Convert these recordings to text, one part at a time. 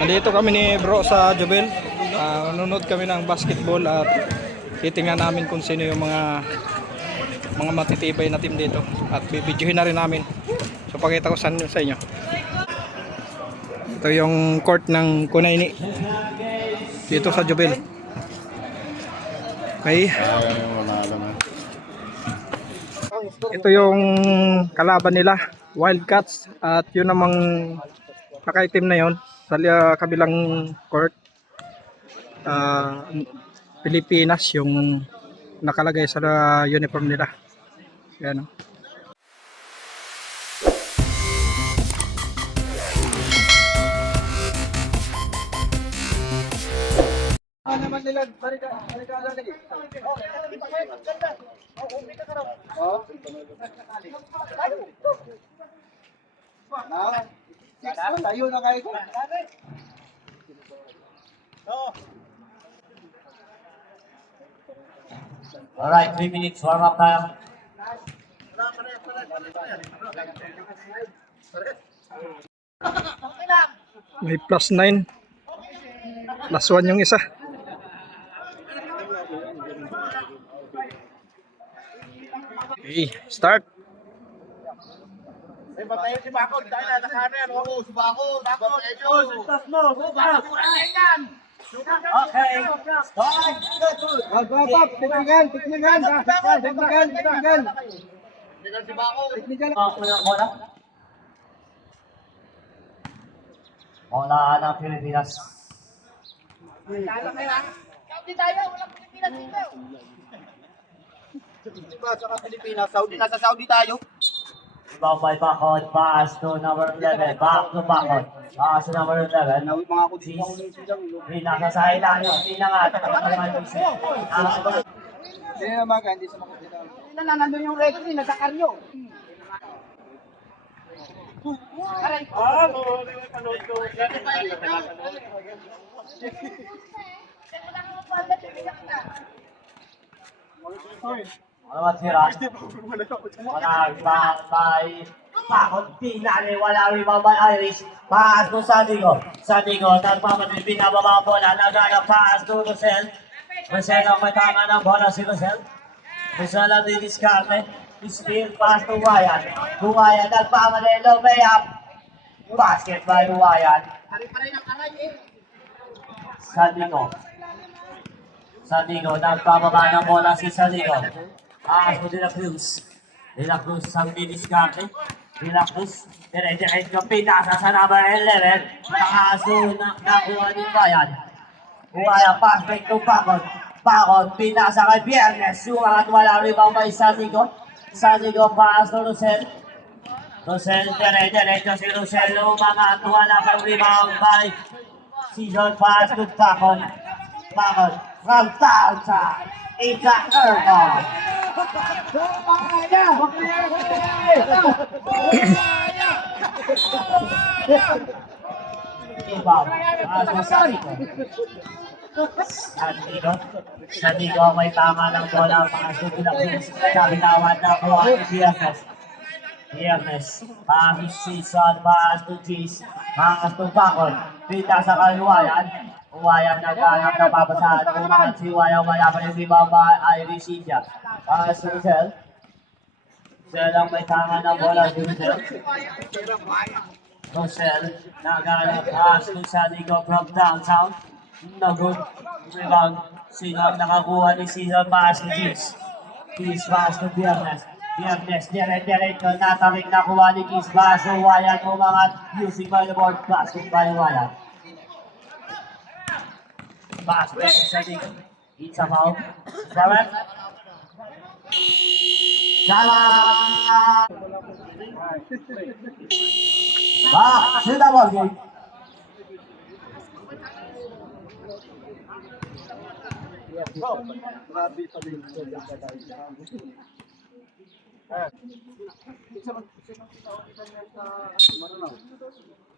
Nandito kami ni bro sa Jubel. Nanonood kami ng basketball at titingnan namin kung sino yung mga matitibay na team dito. At bibidyohin na rin namin. So pakita ko sa inyo. Ito yung court ng Kunaini dito sa Jubel. Okay. Ito yung kalaban nila, Wildcats, at yun namang nakaitim na yon sa kabilang court, Pilipinas yung nakalagay sa uniform nila. Yan. Naman nila barikada lagi. Oh. Tayo na kayo. Alright, 3 minutes warm up time. May +9. +1 yung isa. Okay, start. Batayo si Bakod, dahil na nakano yan. Oo, si Bakod. Bakod, tas mo. Bakod, yan. Okay, start. Teknikan. Tingnan si Bakod. Bola. Bola ng Pilipinas. Saudi tayo, walang Pilipinas dito. Diba, saka Pilipinas, Saudi, nasa Saudi tayo. Ibabay Bakod, pass to number 11. Back to Bakod. Pass to number 11. Mga kutsi. Hindi nasa sa ilalim. Hindi na nga. Hindi na maga, hindi sa mga kutsi. Hindi na, nandun yung referee, nagkakaryo. Aray. Ano matira? Wala bay. Bakod pinali. Wala ribabay Irish. Pass to Sandigo. Sandigo. Nagpapatin. Pinababa bola. Nagana pass to Rosel. Rosel ang may tama ng bola si Rosel. Rosel ang didiskarte. Still pass to Wayan. Wayan. Nagpapatin. Low up. Basket by Wayan. Sandigo. Sandigo. Nagpababa ng bola si Sandigo. Pass to De La Cruz. De La Cruz ang didiskarte. De La Cruz. Dire-diretso pinasa sa number 11. Nakaso na nakuha ni Wayan. Wayan pass back to Bakod. Bakod pinasa kay Biernes. Sumangat wala rebound by Sandigo. Sandigo pass to Rosel. Rosel dire-diretso si Rosel. Umangat wala kang rebound by Season pass to Bakod. Bakod from outside. It's a airball. Ibaw. Sandigo may tama ng bola. Pasok nila sa binawan na po ang Biernes. Biernes. Pass to Season. Pass to Cheese. Pass to Bakod. Pita sa kaluwayan. Wayan naghanap na papasahan ng mga si Wayan wala pa yung ibaba ay Residia. Pass to Rosel. Rosel ang may tama ng bola si Rosel. Rosel naghanap pass to Sandigo from downtown. No good. Rebound. Sino ang nakakuha ni Season pass to Giz. Giz pass to Biernes. Biernes dire-diretso natamik na kuha ni Giz pass to Wayan umangat using by the board pass to by Wayan. Pass back to Sandigo. It's a foul. Seven. Salah. Shoot the ball game.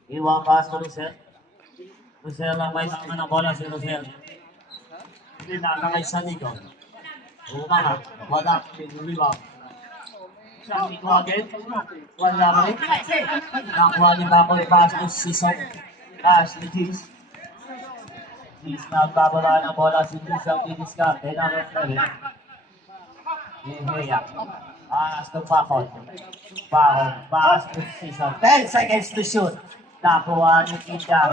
Iwan pass to Rosel. Rosel ang may tama ng bola si Rosel. Hindi nakakay Sandigo. Umangat. Wala. Rebound. Sandigo again. Wala rin. Nakuha ni Bakod pass to Season. Ashley Cheese. Cheese nagbababa ng bola si Cheese ang didiskarte. Number 7. Hihia. Pass to Pakot. Pakot. Pass to Season. 10 seconds to shoot. Nakuha ni Kinda.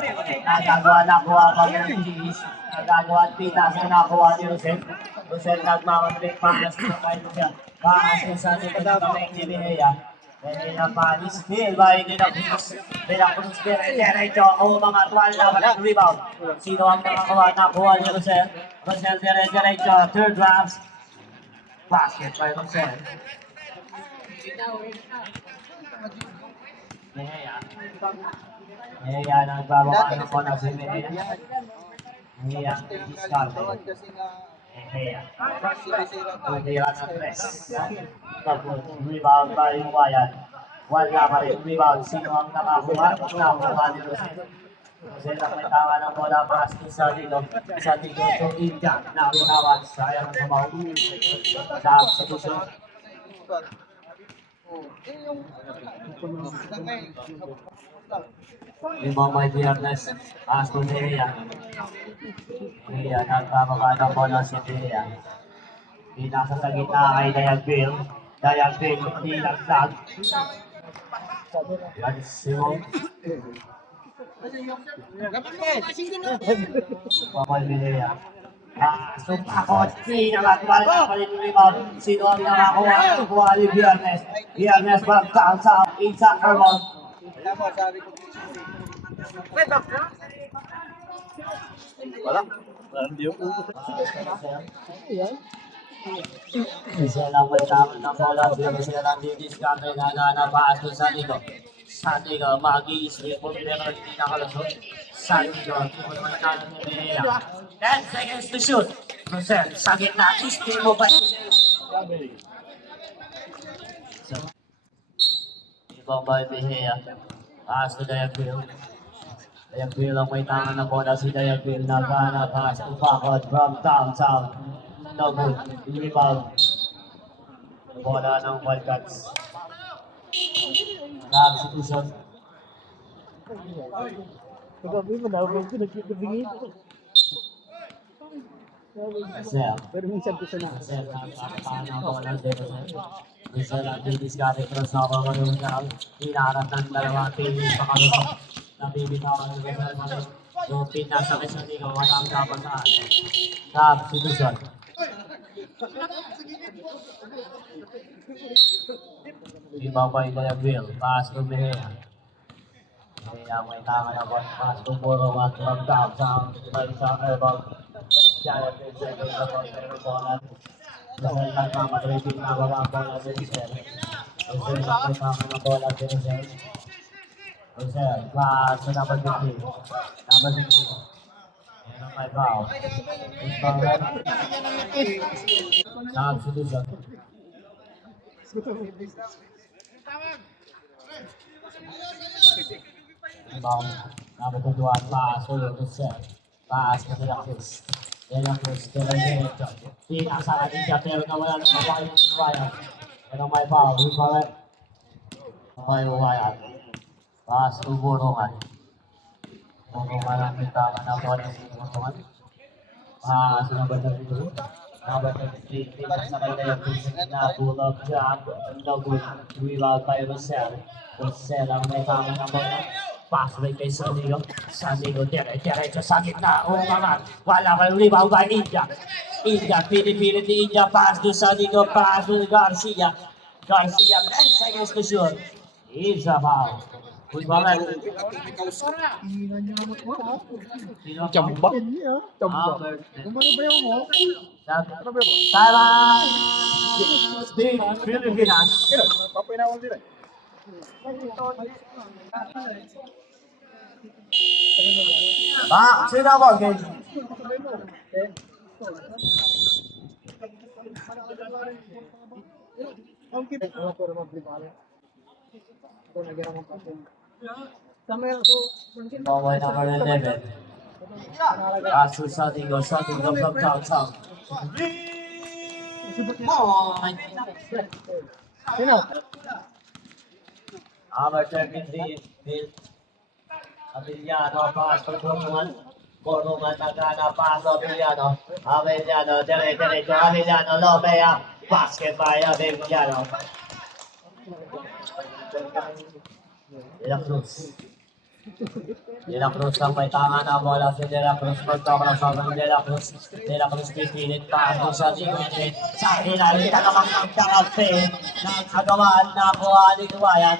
Nakuha pa ni Cheese. Nagagawa at pitas na nakuha ni Rosel. Rosel nagmamadalik pass to Kailugan. Pass to sa likod ng ni Hihia. Pwede na panis. Hill by De La Cruz. De La Cruz diretso. O mga tuwal na walang rebound. Sino ang nakakuha? Nakuha ni Rosel. Rosel diretso. Third grabs. Basket by Rosel. Mehea nagbababa ng bola si Mehea. Mehea diskarte. Mehea. Pwede na tres. Tapos rebound by Wyatt. Wala pa rin rebound. Sino ang nakakuha? Nakuha ni Rosel. Rosel ang may tawa ng bola pass to Sadigo. Sadigo to India. Nakutawan. Sayang ang kumaw. Sa puso. Limang may Viernes. Pass to Mehea. Mehea nagbababa ng bola si Mehea. Pinasa sa gitna kay Dayagbil. Dayagbil, nilagdag. Yan Simon. Pamal Mehea. Supakot. Pinagatuwal na palit rebound. Sino ang nakakuha? Nakuha ni Viernes. Viernes mag-down sa Isaac Hermon. Wala. Hindi yung Isa lang may tama ng bola. Sila lang didiskarte na nanapaas doon sa Ligo. Sandigo, mag-i-strip po pero hindi nakalusot. Sandigo, kung naman natin ni Mehea. 10 seconds to shoot. Rosel, sa gitna, i-strip mo ba? Ibang by Mehea. Pass to Dayagbil. Dayagbil ang may tama ng bola si Dayagbil. Nagana pass to Pakot from downtown. No good. Rebound. Bola ng Wildcats. Substitution. Marcel. Marcel nakakatahan ng bola ng Marcel. Marcel ang didiskarte cross na pamalungal. Hinaharap ng dalawang teammates pakalusok. Nabibitawan ng Marcel. Yung pinasa kay Sandigo, walang kapasahan. Substitution. Ibabay Dayagbil, pass to Mehea. Mehea may tama na pass to Moro at mag-down sa airball. Kaya pinagay sa bola. Rosel nagmamadribbling na wala ang bola si Rosel. Rosel may tama na bola si Rosel. Rosel, pass to number 15. Number 15. Yan ang may foul. Substitution. Rebound. Number 21, pass to Rosel. Pass to De La Cruz. De La Cruz, diretso. Pinasa natin siya pero nawala ng kabayo ng Wyatt. Yan ang may foul. Recollect. Kabayo Wyatt. Pass to Borongan. Borongan ang bintana ng bola si Borongan. Pass to number 32. Number 33, pinasa kay Dayagbil. Pull up jump. No good. Rebound by Rosel. Rosel ang may tama ng bola. Pass right kay Sandigo. Sandigo diretso sa gitna. Umangat. Wala kang rebound by India. India, pinipilit ni India. Pass to Sandigo. Pass to Garcia. Garcia, 10 seconds to shoot. It's a foul. Good moment. Jamba. Steve, Pilipinas. papinawal din eh. Sino ako? Okay. Bawal number 11. Asu Sandigo from downtown. Number 33, Bill. Avellano, paso, Corungan, Nagana, paso, Avellano. Avellano, derecho, Avellano, lo vea. Basket by Avellano. De la Cruz. De la Cruz sampai tangan ang bola si De la Cruz magkakaroon De la Cruz. De la Cruz pipilit pa ako sa Zigate. Sa hinalita naman ng karape ng agawan na kuha ni Huwayan.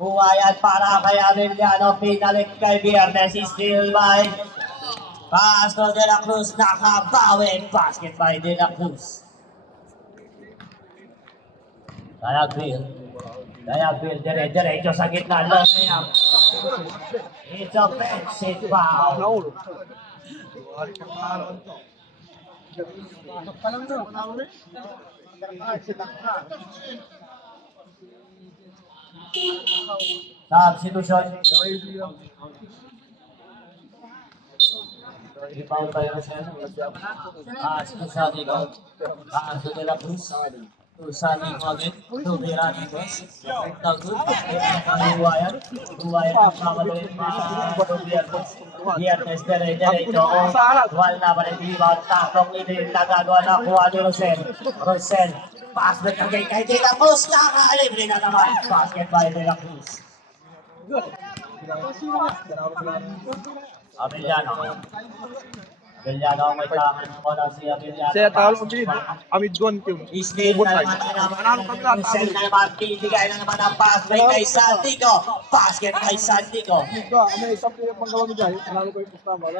Huwayan para kay Avellano. Pinalik kay Viernes. Still by Pasto De la Cruz. Nakabawi. Basket by De la Cruz. Dayagbil, diretso sa gitna. Lomea. It's offensive foul. Substitution. Rebound by Rosel. Susani ko. Paso De la Cruz. Susani ko agad. Tumira dito. Tagod. Huwayan. Huwayan ang pangalain. Viernes derecho. Wal na pa rin. Rebound. Takong ito. Nagagawa na kuha ni Rosel. Rosel. Pass na kagay kay De La Cruz. Nakalibre na naman. Basket by De La Cruz. Avellano. Avellano ang may tangan ng bola si Avellano. Saya tahu mungkin Amit Gon kim. Istil na naman Rosel na naman. Pinibigay na naman ang pass kay Santico. Basket kay Santico. Ano isang panggawa mo dyan? Lalo ko yung pista mo.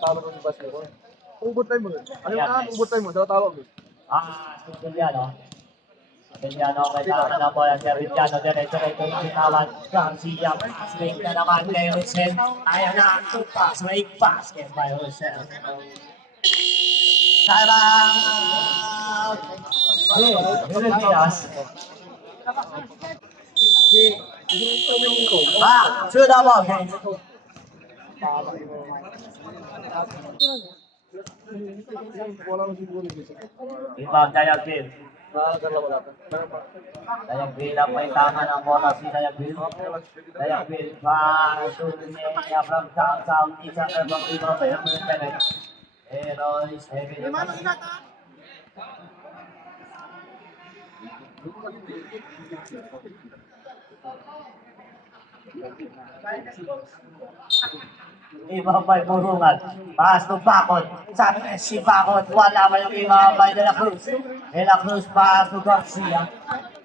Talo ko yung basketball. Ubod tayo mo. Ano yung ubod tayo mo? Daw talo mo. Avellano. Avellano may tangan ng bola si Avellano. Diretso yung bitawan. Garcia. Pass fake na naman kay Rosel. Ayaw na ang pass fake. Basket by Rosel. Time out! Pilipinas. Back to the ball game. Ibang Dayagbil. Dayagbil ang may tangan ng bola si Dayagbil. Dayagbil pa niya from downtown. Isang erbang ibang Dayagbil. Heroes heavy. Ibabay Burungan. Pass to Bakot. Sa si Bakot. Wala ba yung ibabay De La Cruz? De La Cruz pass to Garcia.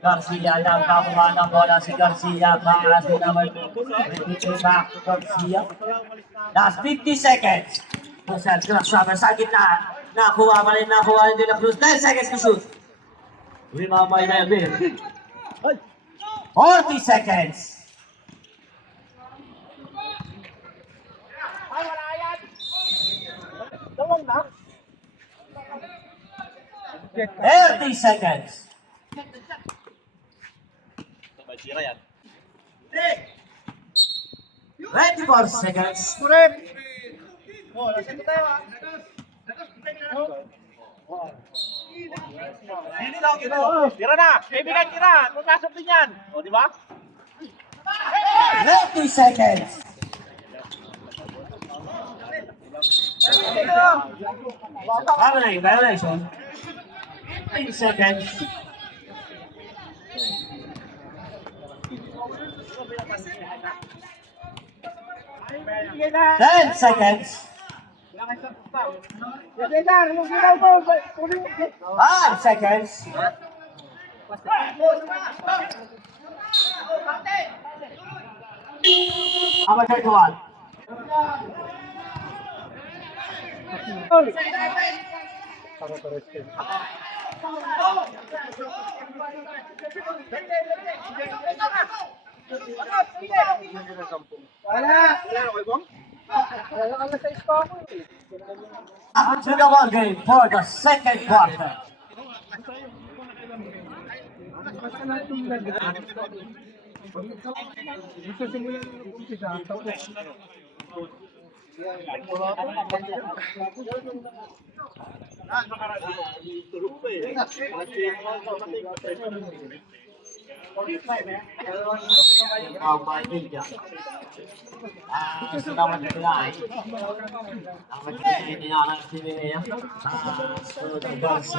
Garcia lang kakuha ng bola si Garcia. Pass to naman. Back to Garcia. Last 50 seconds. Rosel, grabe sa gitna. Nakuha pa rin De La Cruz. 10 seconds to shoot. Ibabay na yun. 40 seconds. Thirty seconds. 24 seconds. Hindi daw kino. Tira na. Kaibigan tira. Papasok din yan. O, di ba? 30 seconds. Violation. 15 seconds. 10 seconds. 5 seconds. Number 31. Up to the ball game for the second quarter. Rebound by India. So naman nila ay dapat inaanap si Mireya. So the girls.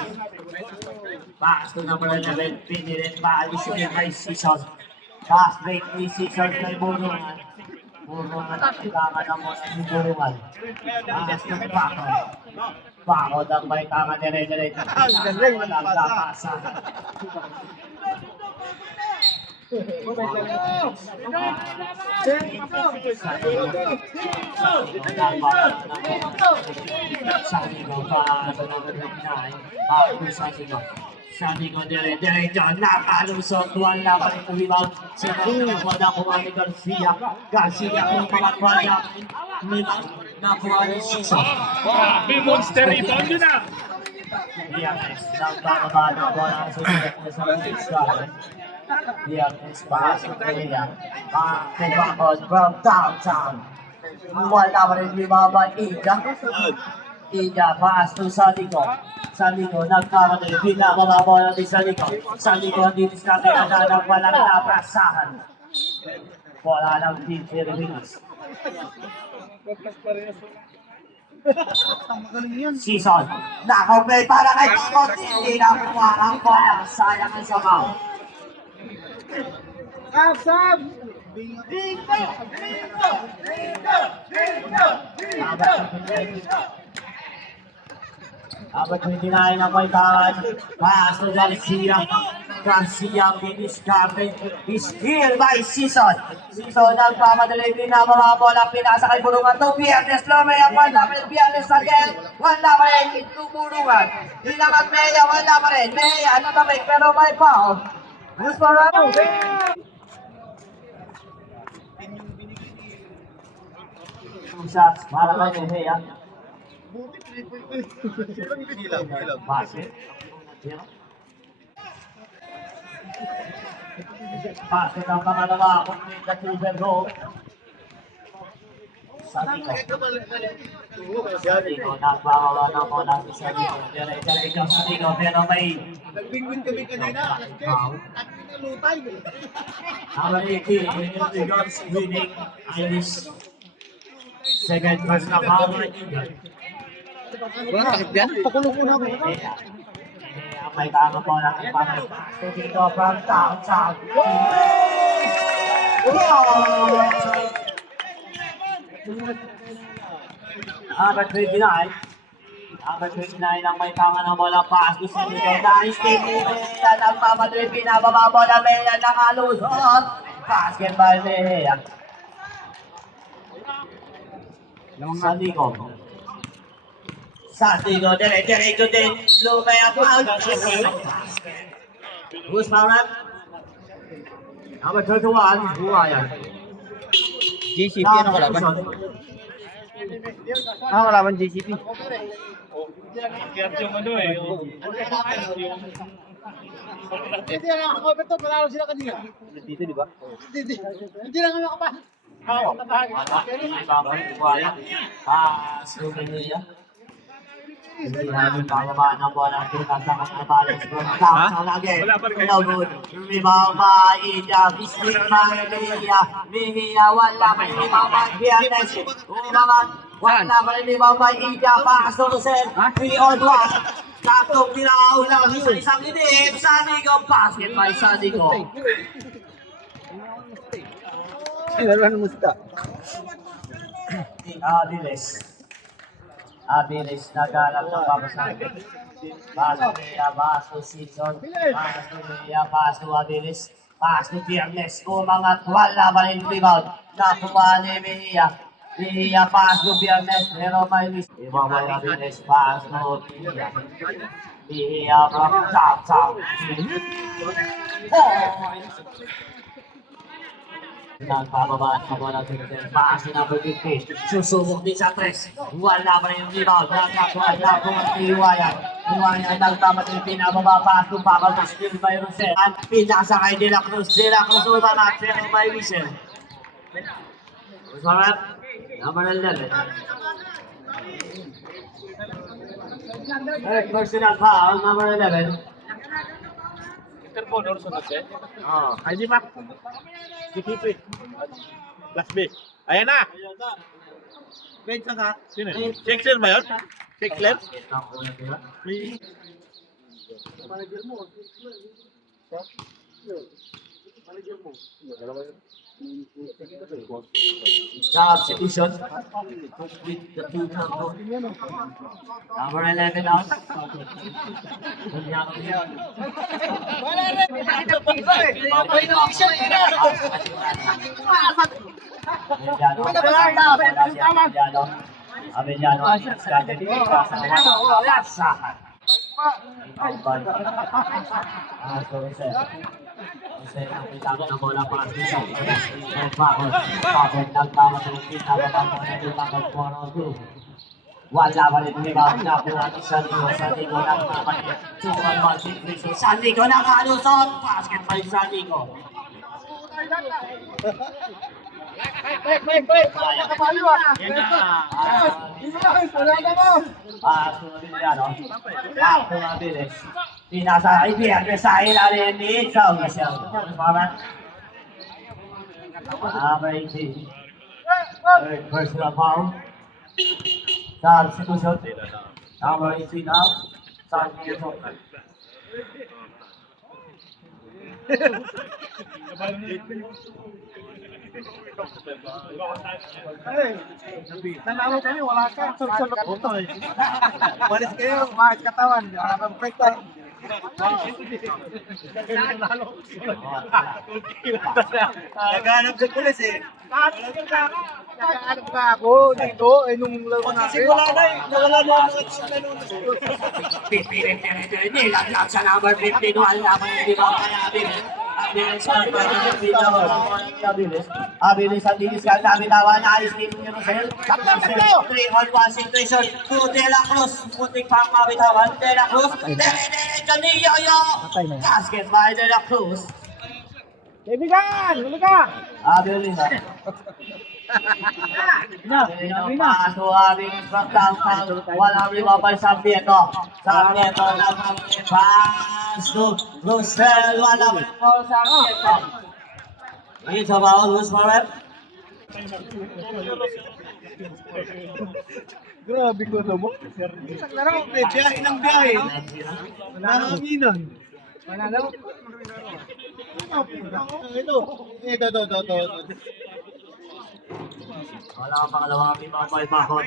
Pass to number 11. Pinilit pa isipin by Season. Pass break ni Season kay Burungan. Burungan at kama ng mga si Burungan. Pass to Paco. Paco ng may kama dire-diretso. Walang kapasa. Sandigo dire-diretso, nakalusot, wala pa rin rebound. Sinakuha na kuha ni Garcia. Garcia kung pangakwa niya. Nakuha ni Siso. Monster rebound yun ah! Diaz, nagbababa na bola sa Siso. Diaz, pass to Korea. Pagkakot from downtown. Wala pa rin rebound by Ida. Ida, pass to Sandigo. Sandigo, nagkamadali. Pinababa bola ni Sandigo. Sandigo, ang diniskarte na ng walang napasahan. Bola ng Team Philippines. Season. Nakaupay para kay Pamot. Hindi na kuha ang bola. Sayang ang sabaw. Abad 29 ang kailangan. Pass to Garcia. Garcia ang diniskarte. Steal by Season. Season nagpamadali din na mga bola. Pinasa kay Burungan to. Biyernes Lomea. Wala pa rin. Biyernes again. Wala pa rin. Ito Burungan. Hinangat Mea. Wala pa rin. Mea natamig pero may foul. Gusto na mo. Two shots para kay Mea. Basket. Basket ang pangalawa. Complete the silver goal. Sandigo. Sandigo. Nagbawa ng bola si Sandigo. Dire-diretso Sandigo. Pero may Nagbingwin kami kanina. Nalutay. number 18. The girls winning Irish. Second first na foul by England. Walang takip yan? Pakulong muna ako. May tama po lang ang pangalapas. Dito from downtown. Number 29. Number 29 ang may tama ng bola. Pass to Sandigo. Dahil Steve Mejia nagpamadali. Pinababa bola. Mejia nakalusot. Basket by Mejia. Sandigo. Sandigo, dire-diretso din. Lumaya pa. Who's fouled? Number 31, Buhayan. JCP, ano kalaban? Ano kalaban JCP? Kaya yung ano eh. Hindi na ako ito, panalo sila kanina. Dito, di ba? Hindi na kami makapasok. Buhayan. Pass to Mejia. Hindi namin bababa ng bola. Tinasakas na balance from downtown again. No good. Rebound by Ida. Biscuit by Mejia. Mejia wala. May rebound by Biernes. Wala pa rin rebound by Ida. Pass to Lucen. 3 on 1. Taktong pinaulang sa isang inip. Sandigo. Basket by Sandigo. Sinalaman ng musika. Abiles. Abiles naghanap ng papasabi. Paso Mea, paso Season. Paso Mea, paso Abiles. Paso Biernes. Umangat, wala pa rin rebound. Nakuha ni Mea. Mea, paso Biernes. Pero may miss. Ibabay Abiles, paso Mea. Mea from downtown. Nagpapabaan sa bola sa Miguel. Pass na number 50. Susubok din sa 3. Wala pa rin yung rebound. Nagkakuha na po ang Iwayan. Iwayan nagpapatin pinababa. Pass to Papatas. Still by Rosel. At pinasa kay De La Cruz. De La Cruz umanat. Pero by Wiesel. Usamat. Number 11. Personal foul. Number 11. center po, Lord sunod eh. Ay, di ba? Sikipi. Class B. Ayan na! Wait, saan ka? Sino? Shakespeare ba yun? Shakespeare? Substitution. Complete the two count. Number 11 out. Abellano, strategy, pasahan. Kasi nakita ko na bola para sa isa. Bakot. Bakot nagtama sa kita. Wala pa rin rebound na buwan ni Sandigo. Sandigo nagmamalik. Suman multiplication. Sandigo nakalusot. Basket pa yung Sandigo. Pinasa ibigay sa ilalim ni Sao Michel. Number 18. Personal foul. Substitution. Number 18 now. Sandigo. Nanalo kami, wala ka. Sulok ko to eh. Walis kayo, mahal katawan. Perfect tayo. Naghanap sa pulis eh. Naghanap ka ako dito eh nung laro natin. Kasi wala na eh. Nawala na yung mga Pipilit nilaglag sa number 15. Wala pa yung ibang kanabing. Abilis ang diniskan na bitawan na alis din ni Rosel. 3-on-1 situation to De La Cruz. Muntik pang mabitawan. De La Cruz. Dere-dere ni Yoyo. Basket by De La Cruz. Kaibigan, huli ka! Abilis. Paso Abilis from downtown. Walang rebound Sarmiento. Sarmiento nagpapalip. Pass to Rosel. Walang rebound Sarmiento. It's about Luz Maret. Grabe ko na mo. Isang laro, may biyahe ng biyahe. Nanganginan. Manalo? Ito. Wala ang pangalawang rebound by Bakot.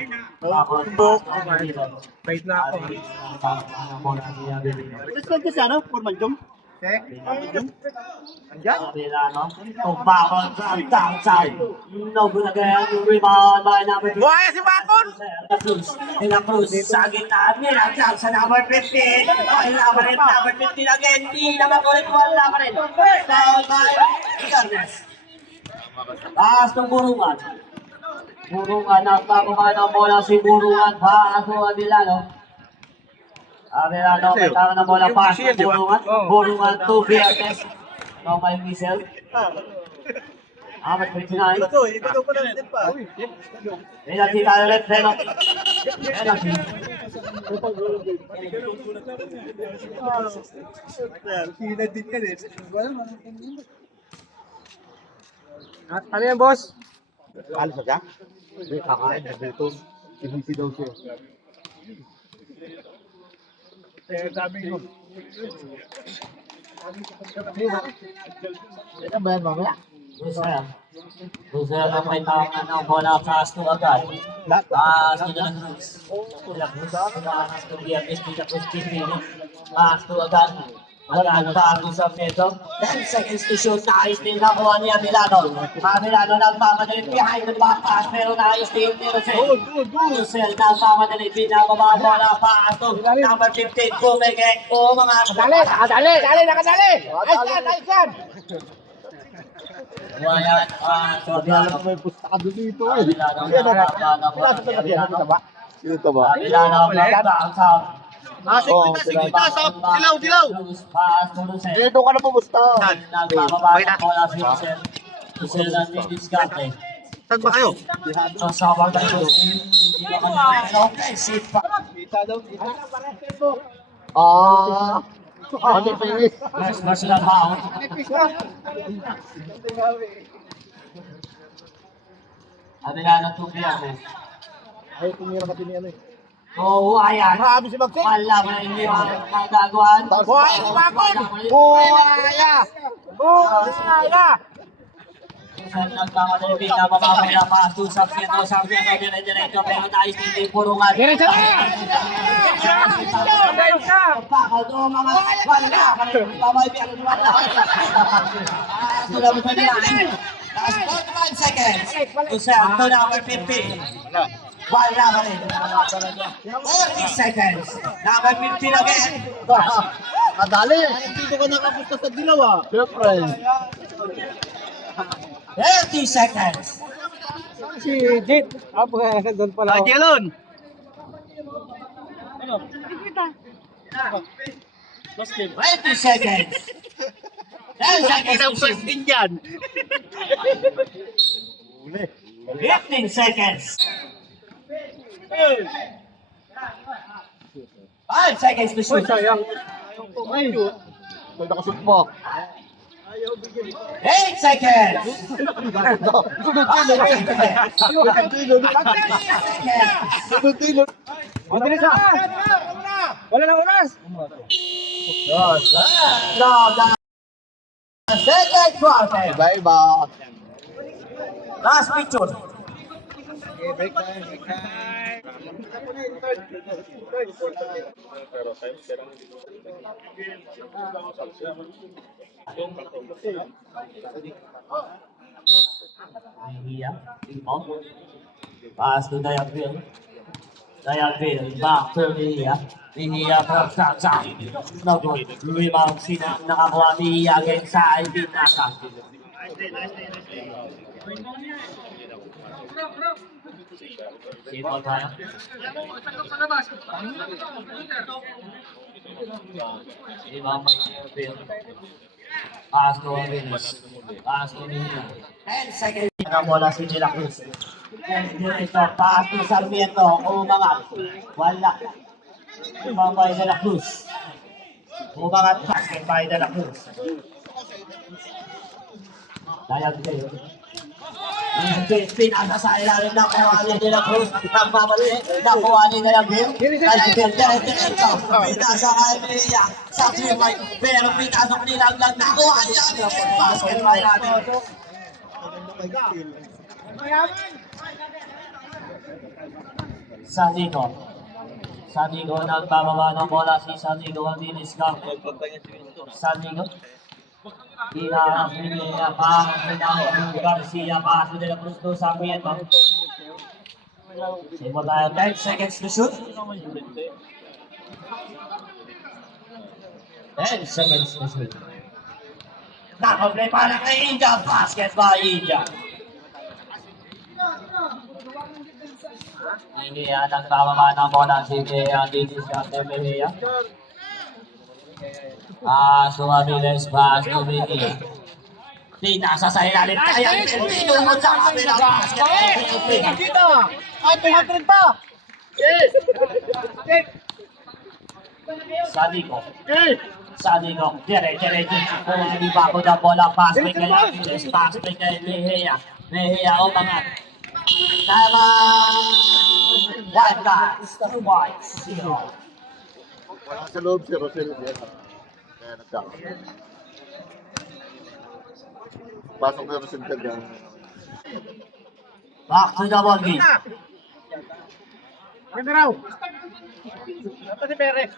Wait na ako. Response kasi ano? Formal jump? Andiyan? Abellano. Bakot from downside. No good again. Rebound by number 2. Buhaya si Bakot! De La Cruz sa gitna. Nilaglag sa number 15. Wala pa rin. Number 15 again. Di naman ulit. Wala pa rin. Down by Garnes. Taas ng Burungan. Burungan. Nagpapaba ng bola si Burungan. Paas ng Abellano. Abellano. Kailangan ng bola. Paas ng Burungan. Burungan to Viernes. No by Michel. Number 29. Ito pa lang din pa. Penalty tayo ulit. Penalty. Sina din yan eh. Ano yan, boss? Alis na siya? Hindi, kakain na dito. Inisi daw siya. Sabi ko. Ano ba yan, mamaya? Rosel ang may tangan ng bola. Pass to agad. Pass to De La Cruz. De La Cruz. Pass to Viernes. De La Cruz. Pass to agad. Wala ang bago sa Pedro. 10 seconds to shoot. Naayos din nakuha ni Abellano. Abellano nagmamadalit behind the back pass. Pero naayos din ni Rosel. Rosel nagmamadalit. Binababa bola. Pass to number 15. Bumigay po mga... Nakadali! Ayos yan! Wayan. Pass to Abellano. May pustado dito eh. Abellano nagmamadalit. Dito ba? Abellano nagmamadalit. Dilaw! Dito ka na pumunta. Nagpapabalik ang bola si Rosel. Rosel ang didiskarte. Saan ba kayo? Sasabang tayo. Hindi ka man offensive pa. First personal foul. Adriano Tubianes. Ay, tumira ka tiniyan eh. Oo, ayan. Grabe si Magsik. Wala mo na hindi magagawan. Buhay si Bakon! Buhaya! Buhaya! Isang nagmamadali na mababay na paso sa Pietro dire-diretso pero nais hindi purungan. Pakal do mga wala babay biya wala. Sudah mo sa nila. Last 41 seconds. Usap to number 50. Wala ka rin. 40 seconds. Number 50 again. Kadali! Dito ka nakapusta sa dilaw ah. Siyempre. 30 seconds. Si Jit. Apo, doon pala. Jelon! 20 seconds. 10 seconds. Isang first din dyan. 15 seconds. 5 seconds to shoot. Sayang. Ay, may nakashoot mo. 8 seconds. Mabilis na. Wala na oras. Second quarter. Iba-iba. Last picture. Break time, break time. Nahihiya. Pass to Diabil. Diabil back to Nahihiya. Nahihiya from Saksak. No good. Rebound sina nakakuha Nahihiya against sa Ibinasa. Sino tayo? Rebound by Diabil. Pass to Aviles. Pass to Nahihiya. 10 seconds. Ang bola si De La Cruz. Diretso, pass to Sarmiento. Umangat. Wala. Rebound by De La Cruz. Umangat. Basket by De La Cruz. Dayag kayo. Pinasa sa ilalim ng Kuwani De La Cruz. Nagmamali. Nakuwani De La Cruz. Diretso. Pinasa kay Mia. Sa 3-5. Pero pinasok nilaglag. Nakuwani natin. Basket by natin. Sanigo. Sanigo nagbababa ng bola si Sanigo ang diniscount. Sanigo. Hinahinga pa ng Garcia pa si De La Cruz to Sarmiento. Simo tayo 10 seconds to shoot. 10 seconds to shoot. Nakaplay para kay India. Basket by India. Hindi yan ang bababa ng bola si Bea diniscount ni Bea. Suaviles pass to Vicky. Pinasa sa ilalim. Kaya pinunod sa kabilang basket. Dito! Ay, 300 pa! Yes! Sadico. Sadico. Dire-diretso. Hindi ba ako na bola. Pass may kay Aviles. Pass may kay Mejia. Mejia umangat. Tama! One guys. 2 points. 0. Wala sa loob si Rosel. Kaya nagkaka. Pasok na Rosel ka dyan. Back to the ball game. Ganda raw! Ito si Perez.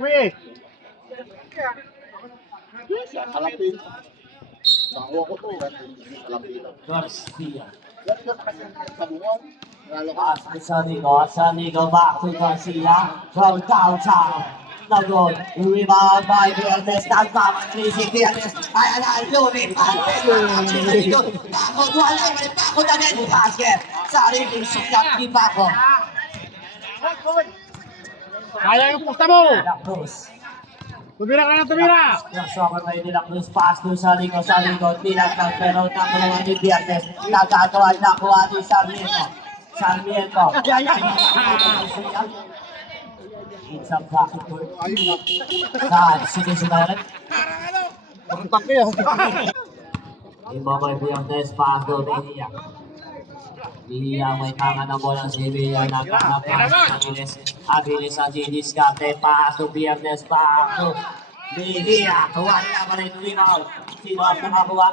Uy! Kalapin. Nakuha ko to. Kalapin. Garcia. Sa buwan. Nalo ka. Pass to Sanigo back to Garcia from downtown. No good. Rebound by Viernes. Nagmamadali si Viernes. Ayan na, lumit. Bakod, wala pa rin. Bakod na rin. Basket. Sariling sukat ni Bakod. Kaya yung pusta mo! De La Cruz. Tumira ka na, tumira! Nasokan tayo De La Cruz. Pass to Sanigo. Tinagtag pero nakuha ni Viernes. Nagagawa nakuha ni Sarmiento. Sarmiento. It's a bracket for sa sinisunaran. Ibabay po yung Despato, Bihia. Bihia may tangan ng bola si Bihia. Nagkakapas, Abilis ang didiskarte. Paso Viernes Paso. Bihia, tuwa niya pa rin rebound. Sino ang nakakuha?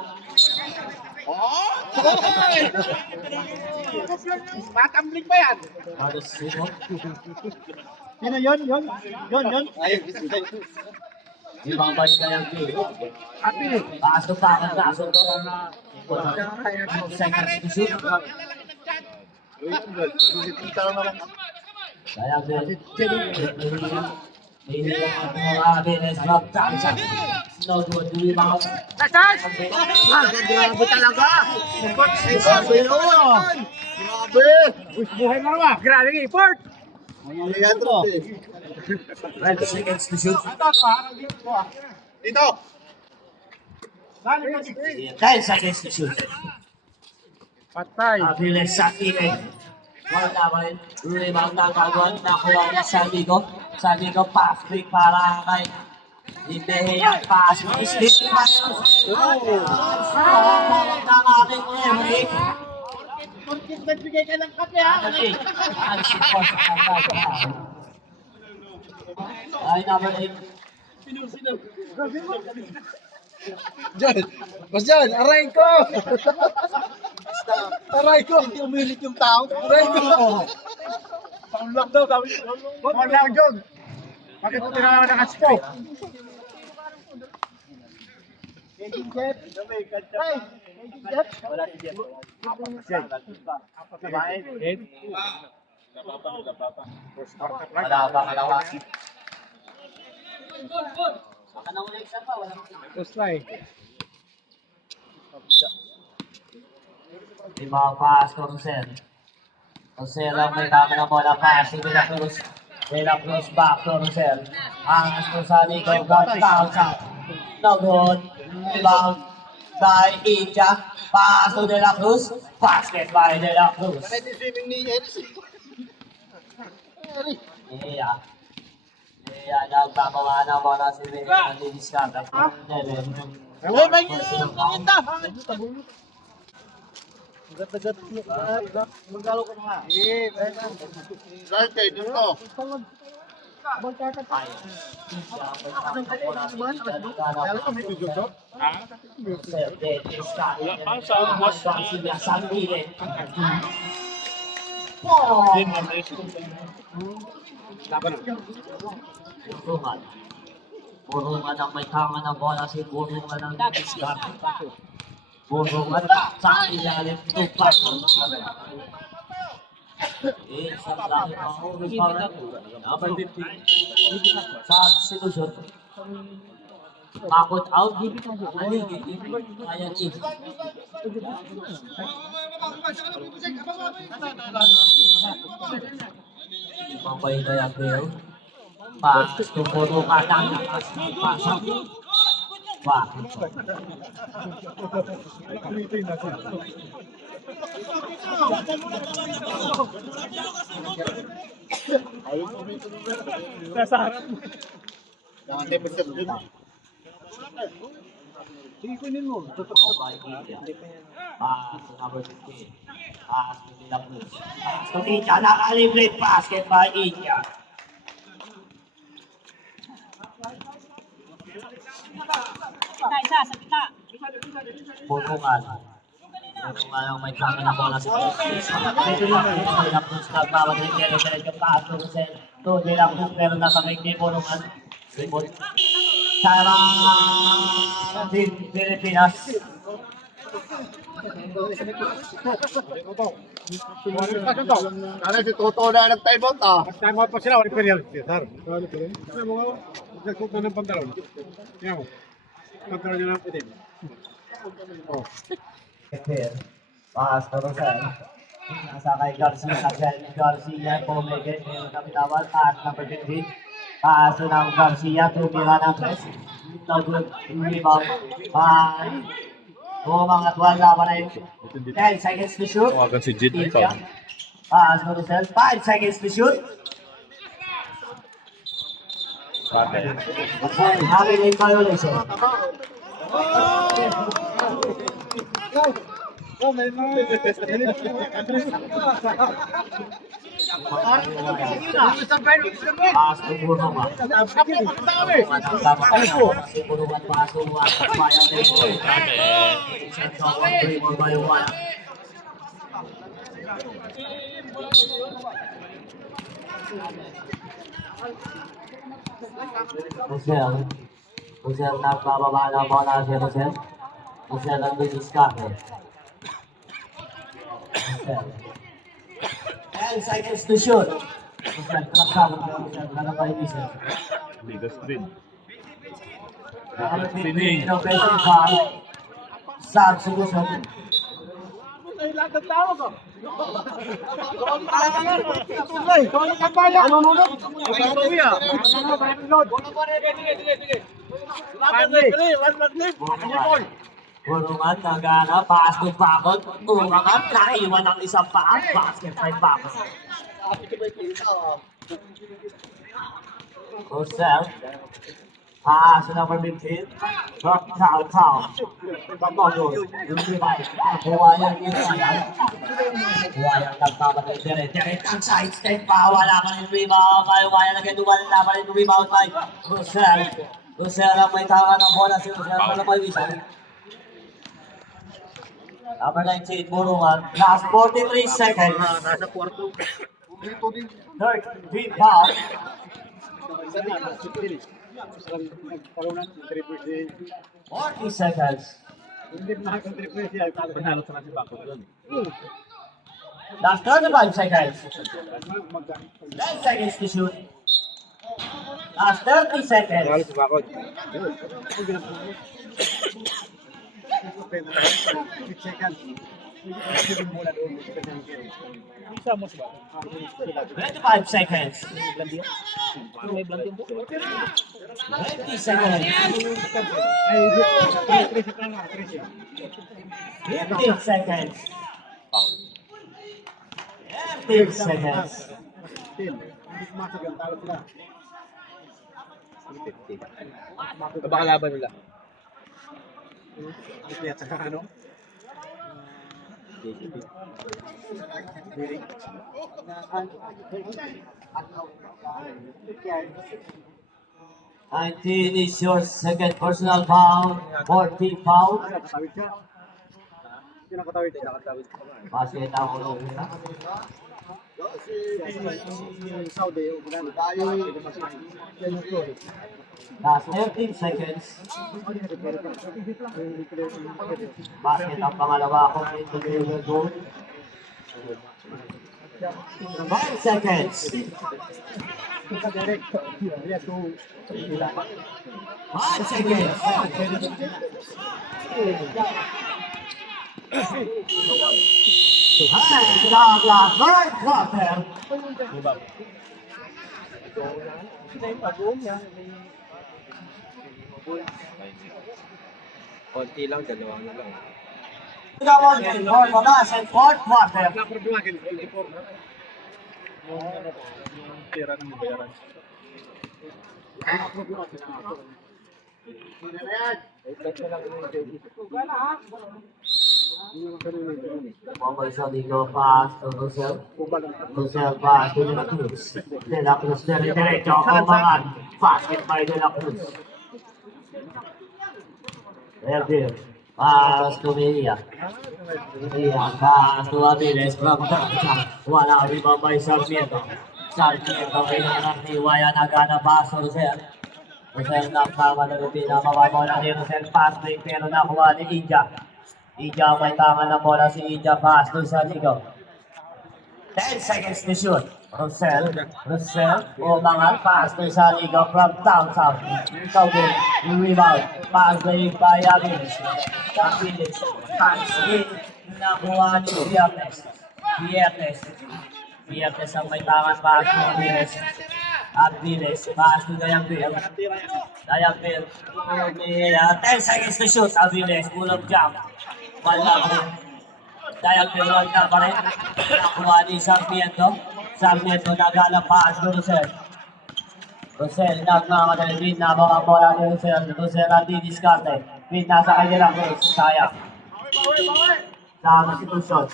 Matambling pa yan. Ano sino? Sino yun? Yun. Ibabay na yung game. Paso pa ang kaso to. Second to shoot. Kaya din. Abilis drop down. No good rebound. Grabe talaga. Grabe yun. Grabe. Buhay mo naman. Grabe ng effort. Leandro. 12 seconds to shoot. Dito. 10 seconds to shoot. Patay. Abilis sa kilid. Wala pa rin. Rebound na kagawin. Nakuha niya sa Ligo. Sa Ligo, pass break para kay Ibehia. Pass break. Slip pa yun. Ang ating Emery. Nagbigay ka ng kape ha. Ang support sa kanya. Ay, number 8. Diyan. Bas dyan. Aray ko. Aray ko. Hindi umilit yung tao. Aray ko. Paunlak daw. Paunlak, John. Bakit mo tinawag ng aspo? Wala pa kalawa. Baka na ulit isa pa. Lima pass to Rosel. Rosel ang may kama ng bola pass. De La Cruz. De La Cruz back to Rosel. Angas to sa Nico. Got outside. No good. Rebound by India. Pass to De La Cruz. Basket by De La Cruz. Swimming ni Eris. Iya. Iya, nagpapagawa ng bola si Bea. Nandidiscard. Uy, may kita. Magkalo ka mga. Right kayo, dito. Burungan ang may kama ng bola si Burungan ang discard. Burungan sa ilalim tupak. Isang laki mahuli pa rin. Number 15. Substitution. Bakot out. Aligid. Kaya ni. Pampay na yung Bell. Pas, tumuro ka lang. Pasok. Wah. Nasa harap. Nangatay mo sa dun. Sige, kunin mo. Pas, number 15. Pas, to De La Cruz. Pas, to India. Nakalibre. Basket by India. Burungan. Burungan ang may kama ng bola sa Cruz. De La Cruz nagbawag rin yan. Diretso pass to Rosel. To De La Cruz pero napamig ni Burungan. Sarang Pilipinas. Ano si Toto na nag-time out ah. Time out pa sila. Wala pa rin. Sir. Ano mo nga? Nagsuot na ng pantalon. Tingnan mo. Pantalon niya lang itim. Pass to Rosel. Nasa kay Garcia. Pomegate. Ngayon kami tawag. Pass number 15. Pass ng Garcia. Tumira ng press. No good. Rebound. Umangat wala pa na yun. 10 seconds to shoot. Tawagan si Jid. Pass to Rosel. 5 seconds to shoot. Okay, having a violation. Pass to Buruma. Buruma pass to Bayan. Rosel nagbababa ng bola si Rosel. Rosel ang diniskarte. Rosel. 10 seconds to shoot. Rosel, krasawag na Rosel. Nanapainisin. Liga screen. Nakapipili ng offensive foul. Sab si Rosel. Burungan, nagana, pass to Pakot. Umangat, naiwan ang isang paa. Basket by Pakot. Rosel. Pass to number 15. Foul. Pagbago. Yung ribay. Buwayan yung sayang. Buwayan nagpabatay. Direct ang side step pa. Wala pa rin rebound. Buwayan agad. Wala pa rin rebound by Rosel. Rosel ang may tama ng bola. Si Rosel wala pa yung isa. Number 19, Burungan. Last 43 seconds. Nasa kwarto. 13 foul. 40 seconds. Panalo sa nasi bako doon. Last 35 seconds. 10 seconds to shoot. Last 30 seconds. Twenty-five seconds. 20 seconds. 15 seconds. 15 seconds. Kabakalaban nila. Nineteen is your second personal foul. 40 foul. Basket ang ulo nila. Last 13 seconds. Basket ang pangalawa kung individual goal. 5 seconds. 5 seconds. Ay, last third quarter. Konti lang, dalawa na lang. Come on, for the last and fourth quarter. Tira ng bayaran. Mobile Sonico pass to Rosel. Rosel pass to De La Cruz. De La Cruz diretso umangat. Basket by De La Cruz. Erbil. Pass to Mejia. Mejia pass to Aviles from Tarja. Wala rebound by Sarmiento. Sarmiento pinangat ni Waya Nagana pass to Rosel. Rosel nagmamadali pinamawabola ni Rosel pass break pero nakuha ni India. India may tama ng bola si India pass to Sanico. 10 seconds to shoot. Rosel umangat pass to Sanico from downtown. Tawin, rebound, pass break by Aviles. Aviles, pass in, nakuha ni Viernes ang may tangan pass to Aviles. Aviles, pass to Dayanville. 10 seconds to shoot. Aviles, pull-up jump. Wala pa rin. Dayanville, wala pa rin. Nakuha ni Sarmiento. Sarmiento nagala pass to Rosel. Rosel, nagmamadali din na mga bola ni Rosel. Rosel ang didiskarte. Pin nasa kanya lang, Rose. Sayang. Sama si Tuson.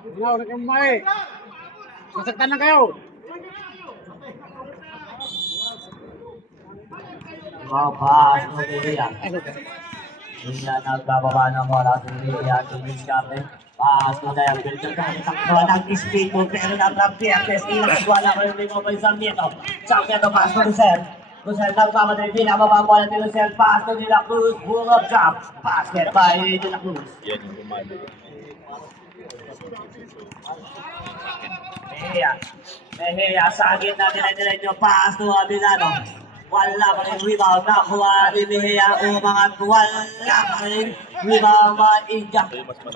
Ginaw na kayo may. Masaktan na kayo. Wow, pass mo Lilia. Lilia nagbababa ng bola si Lilia. Didiskarte. Pass mo na yung build ka. Takbuhan ang speed mo pero na-trap Pierres. Wala ko yung limo pa isang nito. Sarmiento, pass mo Rosel. Rosel nagmamadali din. Ababa ang bola ni Rosel. Pass to De La Cruz. Pull up jump. Basket by De La Cruz. Yan yung gumali. Mejia, sagit na dire-diretso, pass to Abilano. Wala pa rin rebound, nakuha ni Mejia, umangat, wala pa rin rebound, maigya.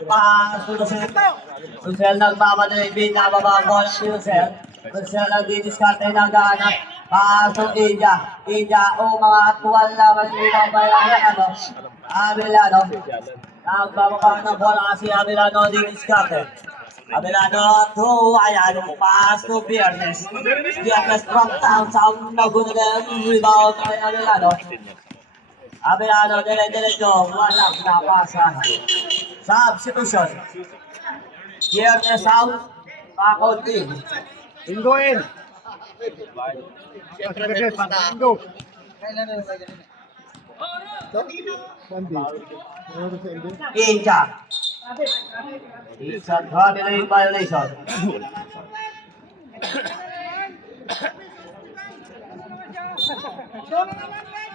Pass to Rosel. Rosel nagmamadali, binababa ang bola ni Rosel. Rosel ang didiskarte ng gahanap. Pass to India. India, umangat, wala pa rin rebound, Abilano. Abilano. Nagbababa ng bola si Abilano, didiskarte. Abilano to ayan, pass to Piernes. Piernes from downtown, nagunan rebound kay Abilano. Abilano, dire-diretso, walang napasahan. Substitution. Piernes out, Pakot in. Bingo in. Bingo. Inja. It's a traveling violation.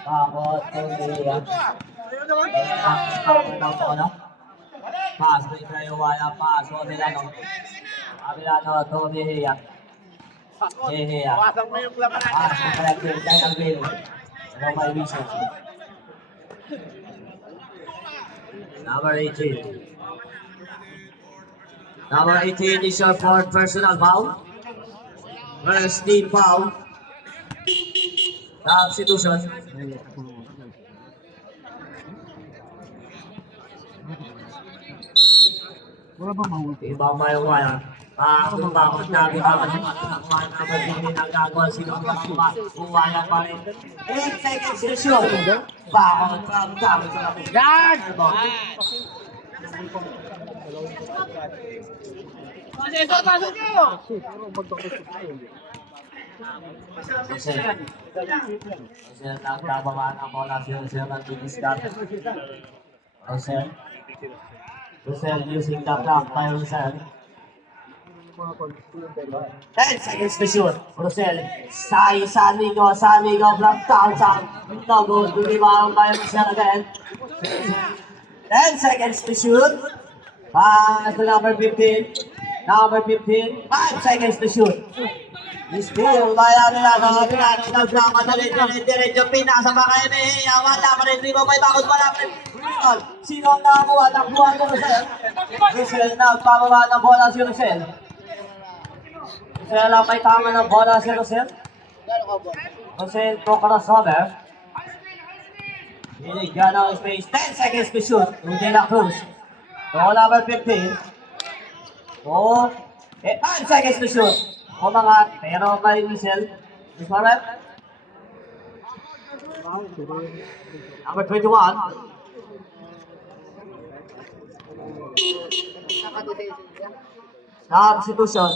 Pakot to Lilia. Pass, may tayo wala, pass, Abilano. Abilano to Mejia. Mejia. Pass, collected, kay Alvin. Pero may reason. Number 18. Number 18 is your fourth personal foul. First team foul. Substitution. Wala ba mahuli? Ibang may wala. Kung bakit nabi ako sa mga number 18 ang gagawa sino ang mga uwala pa rin. 8 seconds to shoot. Bakit from top. Yan! Kasi nagbababa ng bola si Rosel ang didiskarte. Rosel using the clock by Rosel. 10 seconds to shoot. Rosel, Samigo from downtown. No good. Rebound by Rosel again. 10 seconds to shoot. Pass to number 15. Number 15. 5 seconds to shoot. Steal by Abilano. Abilano nagmamadali. Diretso pinasa pa kay Mejia. Wala pa rin rebound by Bakot. Wala pa rin rebound. Sino ang nakakuha? Nakuha ko Rosel. Rosel nagpababa ng bola si Rosel. Rosel ang may tama ng bola si Rosel. Rosel to crossover. Binigyan ng space. 10 seconds to shoot. De La Cruz. So number 15. So, 5 seconds to shoot. Umangat. Pero kay Rosel. Is my rep? Number 21. Substitution.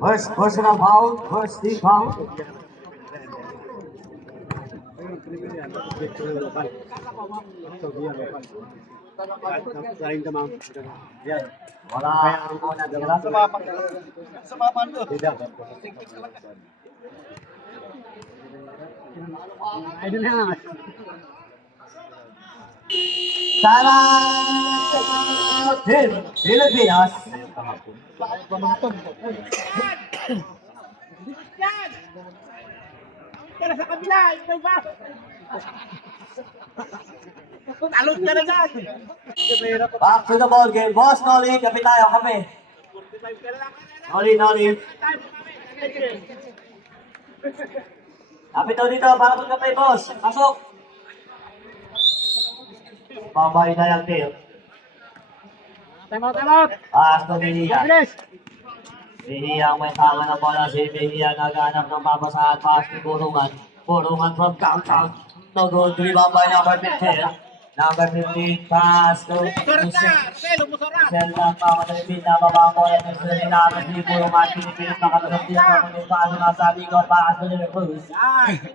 First personal foul. First team foul. Lain ka ma'am. Yan. Wala ako natira. Idol na. Sana Team Pilipinas. Kaya sa kabila, ikaw ba? Talot ka na dyan. Back to the ball game. Boss Noli, kapit tayo kami. Noli. Kapit daw dito, para magkapay boss. Pasok. Babay na yung tail. Time out. Pass to Mejia. Bilis. Bihiyang may tama ng bola si Bihiyang naghanap ng papasahan pass ni Burungan. Burungan from downtown. No good rebound by number 15. Number 15 pass to Selo mo sarap. Selman Pakatalipin na babako yan yung sila namin ni Burungan. Pinipilit na katalog din ang mga paso na sabi ko pass to the Cruz.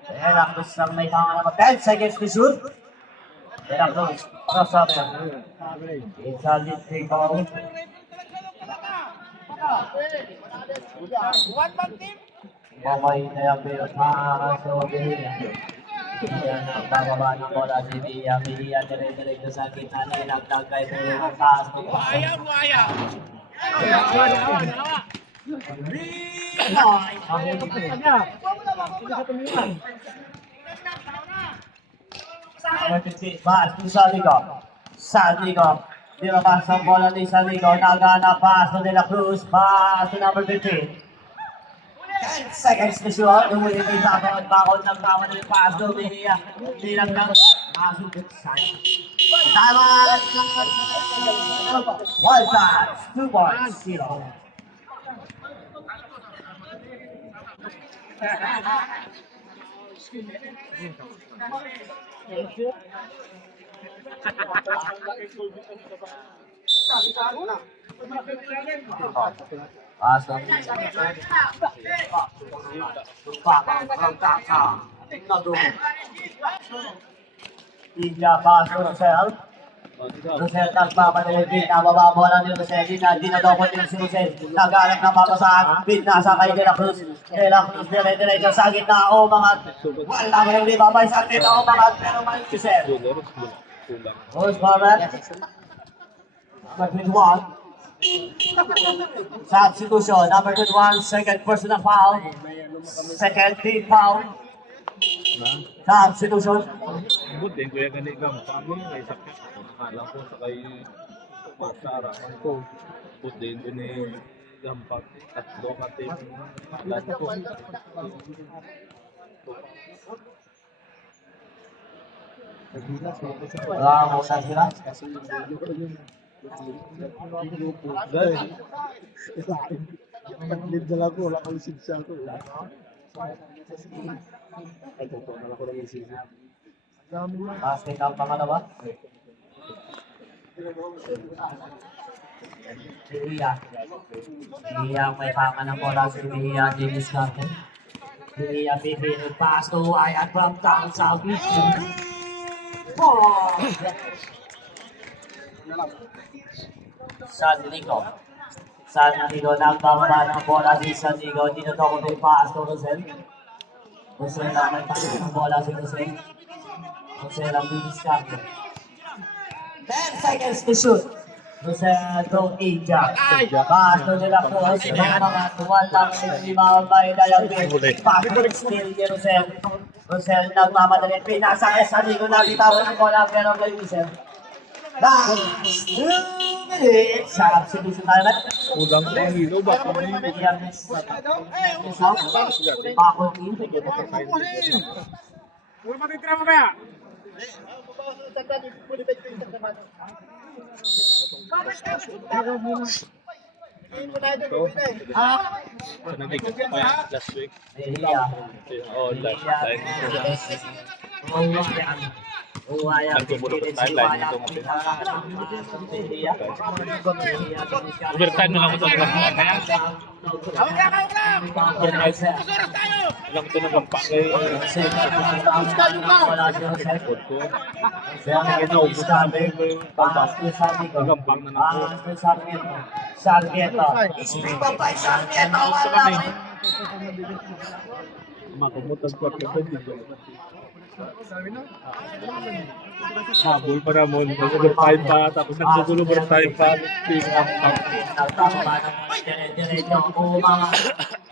Dela Cruz ang may tama ng 10 seconds to shoot. Dela Cruz. Crossover. It's a little ball. One man team. Mamay na yung paso Bihiyang. Yan ang bababa ng bola si Bihiyang. Bihiyang dire-diretso sa gitna na ilagdag kay Burungan pass to Ayaw mo ayaw. Number 15, pass to Saligo. Saligo. Nilabas ang bola ni Saligo. Nagana pass to De La Cruz. Pass to number 15. 10 seconds to shoot. Umulit yung bakod ng tama ng pass to Bihiyang. Bilang ng masukot sa'yo. Tama! One touch. 2 points. 0. Pass to India pass to Rosel. Rosel nagpapanilipin. Nababa bola ni Rosel. Dinadokot din si Rosel. Nagalag na papasahan. Nasa kay De La Cruz. De La Cruz dire-diretso sa gitna. Umangat. Wala mo yung libabay sa gitna. Umangat. Pero may Rosel. Who's forward? Number 21. Substitution. Number 21. Second personal foul. Second team foul. Substitution. Buti ko yung ganigam. Kami ay sakit. Akala ko sa kay Pasara. Ko. Buti ko ni Gampak. Tatlo katin. Lahat ko. Wow, sa sila. Pag-lead dala ko, wala kang sibsa ko. Basket ang pangalawa. Bihiyang. Bihiyang may panga ng bola si Bihiyang James Carter. Bihiyang bibili pass to Ayan from down south. Sandigo. Sandigo nagbababa ng bola si Sandigo. Dinodoko ng pass to Rosel. Rosel ang may panga ng bola si Rosel. Rosel ang biniskarte. 10 seconds to shoot. Rosel to India. Pass to De La Cruz. Mga tuwan lang ang limawang bahay na yung bin. Pass to steal ni Rosel. Rosel nagmamadali. Pinasa kay Sandigo na bitawan ng bola pero kay Rosel. Last 2 minutes. Sarap si Rosel tayo na. Kulang ko ang hilo. Baka may Bakon team. Huwag matitira mo kaya. nanigat pa last week. Bihiyang. Oh, last time. Overtime na lang ito. Alam ko ito ng gampak. Gampang na lang po. Sargento. Speed pa pa Sargento. Makamutag ko at dito. Habol pa naman. Nag-overtime pa. Tapos nag-overtime pa.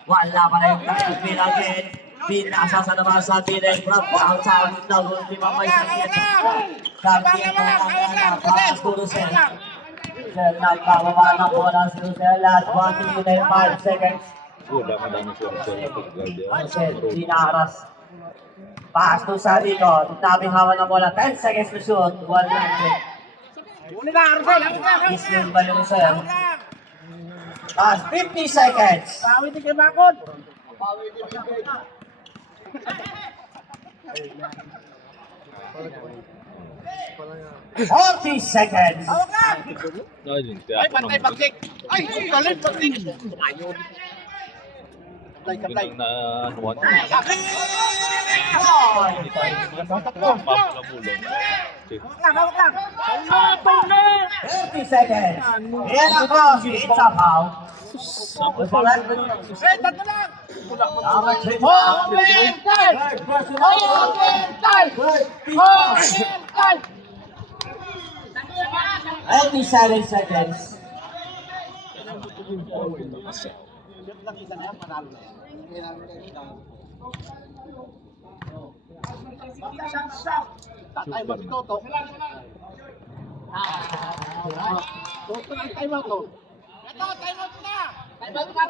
Wala pa na yung pinagin. Pinasa sa naman sa direct from downtown. Lagun ni Mamay Sargento. Sargento ang pass to Rosel. Nagpababa ng bola si Rosel. Last 1 minute and 5 seconds. Wala madami siya. Rosel, dinaras. Pass to Saligo. Tabing hawa ng bola. 10 seconds to shoot. 1 minute. Uli na, Rosel. Islam ba yung Rosel? Last 50 seconds. Bawi ni kay Bakod. 40 seconds. Hawak ka. Ayun, kaya Ay, ako pantay naman. pagsik. Ay, galit pagsik. Yun ang nanuwan. Mapulong. Hawak lang. 30 seconds. Yan ang cross. It's a foul. Eh, tatlo lang. Number 3. Overtime! Third personal. Overtime! Third Overtime! 27 seconds. Tatay mo si Toto. Toto ng time out to. Ito, time out na. Time out na.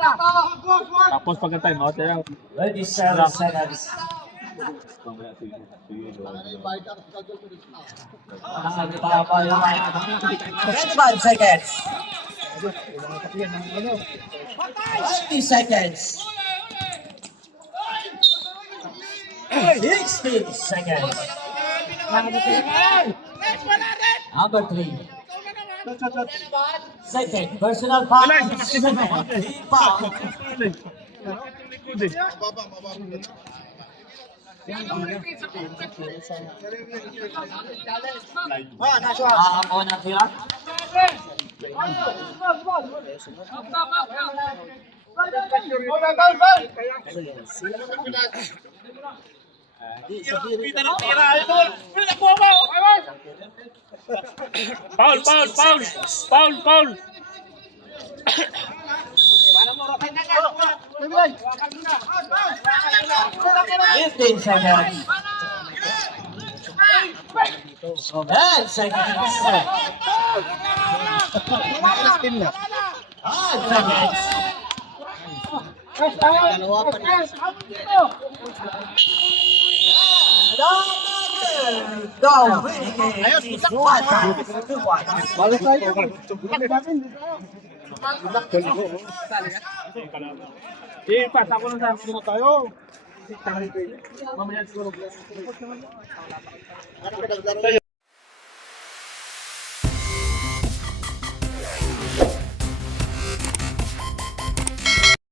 Tapos pagka time out, kaya 27 seconds. mamaya sige. 21 seconds. 20 seconds. 16 seconds. Number 3. Second, personal foul. Second, foul. Ako na sila. Paul, Paul, Paul! Paul, Paul! 15 seconds. 10 seconds. 5 seconds. Go! Ipas ako lang sa mga tayo. Ano